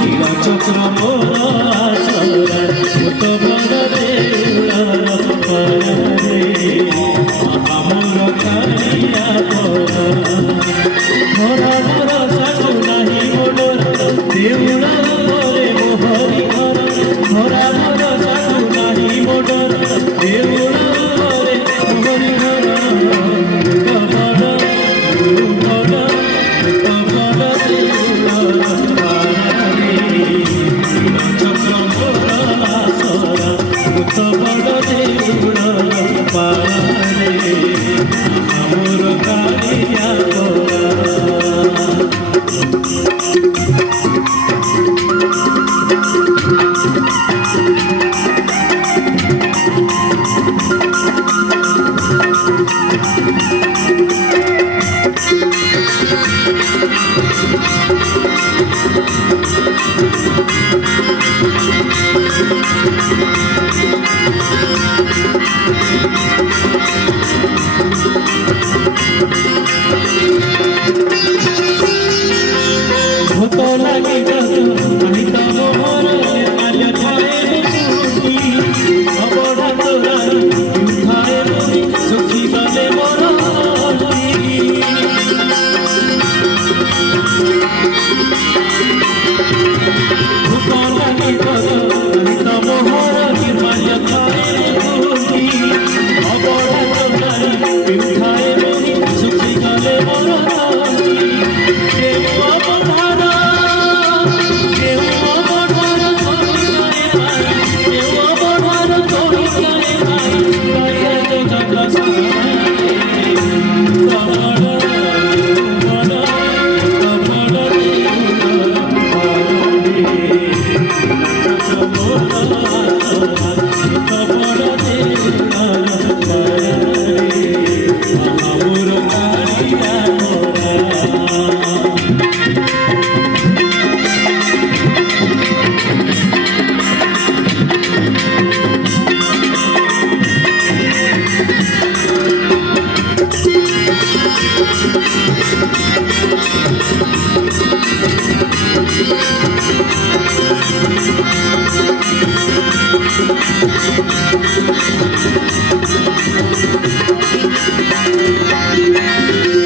चक्र मोरा सरा भूत बड़ देउला पारे हमर कालिया परा मोरा मोरा सासु नाही मोडर देउला मोरे मोहरी घर मोरा मोरा सासु नाही मोडर देउला मोरे मोहरी घर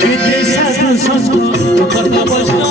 Kete sadhu sansko kata basta